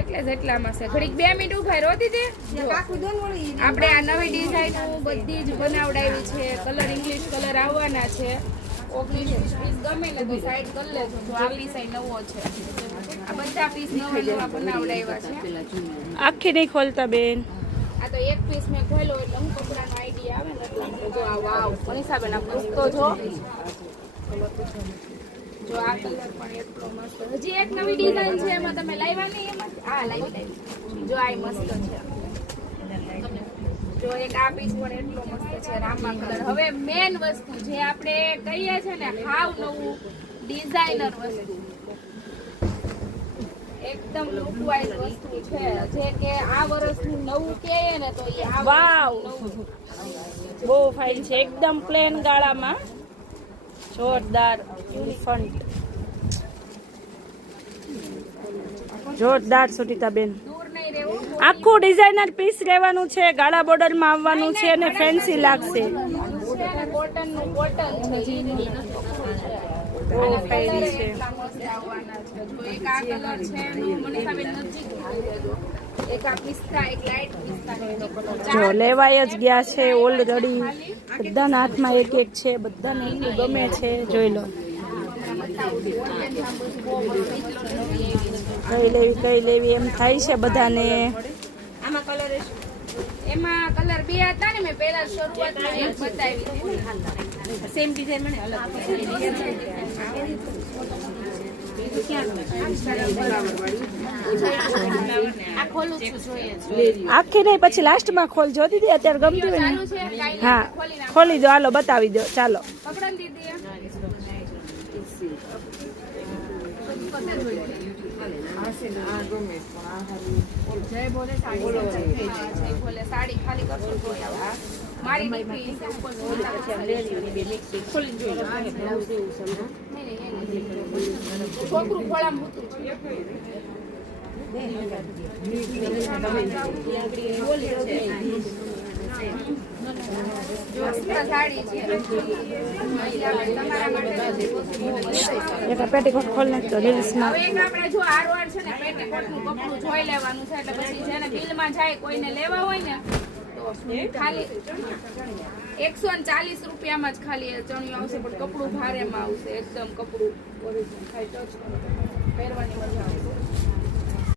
એટલે જ એટલામાં છે. ઘડીક 2 મિનિટ ઉભા રહો દીદી. આપણે આ નવી ડિઝાઇન બધી જ બનાવડાવી છે. કલર ઇંગ્લિશ કલર આવવાના છે. 19 પીસ ગમે ને તો સાઈડ કરી લેજો. જો આ પીસ નવો છે. આ બધા પીસ નવા બનાવડાવ્યા છે. આખી નહીં ખોલતા બેન. આ તો એક પીસ મેં ખોલ્યો એટલે હું કપડાનો આઈડિયા આવે ને એટલા માટે. જો આ વાવ મનીષાબેન આ મસ્તો જો આ કલર પણ એટલો મસ્ત. હજી એક નવી ડિઝાઇન છે એમાં તમે લાવ્યા નહીં એમાં આ લાવી જો આ મસ્ત છે. જો એક આ પીસ પણ એટલો મસ્ત છે રામા કલર. હવે મેન વસ્તુ જે આપણે કહીએ છે ને હાવ નવું ડિઝાઇનર વસ્તુ એકદમ લુક વાઇઝ વસ્તુ છે જે કે આ વર્ષનું નવું કહે ને તો એ આ વાવ બહુ ફાઇન છે. એકદમ પ્લેન ગાળામાં જોરદાર એલિફન્ટ જોરદાર સુટીતાબેન. દૂર નહીં રહેવું. આખું ડિઝાઇનર પીસ રહેવાનું છે. ગાળા બોર્ડરમાં આવવાનું છે અને ફેન્સી લાગશે. કોટન નું કોટન છે બહુ ફાઇન છે. એટલા મસ્ત આવવાના છે. જો એક આ કલર છે મનીષાબેન નજીક એક આ પિસ્તા એક લાઈટ પિસ્તા જો લેવાય જ ગયા છે ઓલરેડી. બધાના હાથમાં એક એક છે. બધાને એટલું ગમે છે. જોઈ લો કઈ લેવી એમ થાય છે બધાને. આમાં કલર એમાં કલર 2 હતા ને મેં પહેલા શરૂઆતમાં એક બતાવી હતી સેમ ડિઝાઇન મને અલગ આ ખોલું છું જોઈએ આખી નહીં પછી લાસ્ટમાં ખોલજો દીદી. અત્યારે ગમતી હોય ને હા ખોલી દો. હાલો બતાવી દો. ચાલો પકડન દીદી જય બોલે સાડી ખાલી કરશો તો મારી દીકરી છોકરું ખોળામાં હતું પેટીકોટ ખોલ નાખતો રીલ્સમાં. હવે આપણે જો આરવાર છે ને પેટીકોટ નું કપડું જોઈ લેવાનું છે એટલે પછી જેને બિલમાં જાય કોઈને લેવા હોય ને તો ખાલી 140 રૂપિયામાં જ ખાલી ચણિયું આવશે પણ કપડું ભારેમાં આવશે. એકદમ કપડું ઓરિજિનલ ખાલી ટચ કરો પહેરવાની મજા આવશે.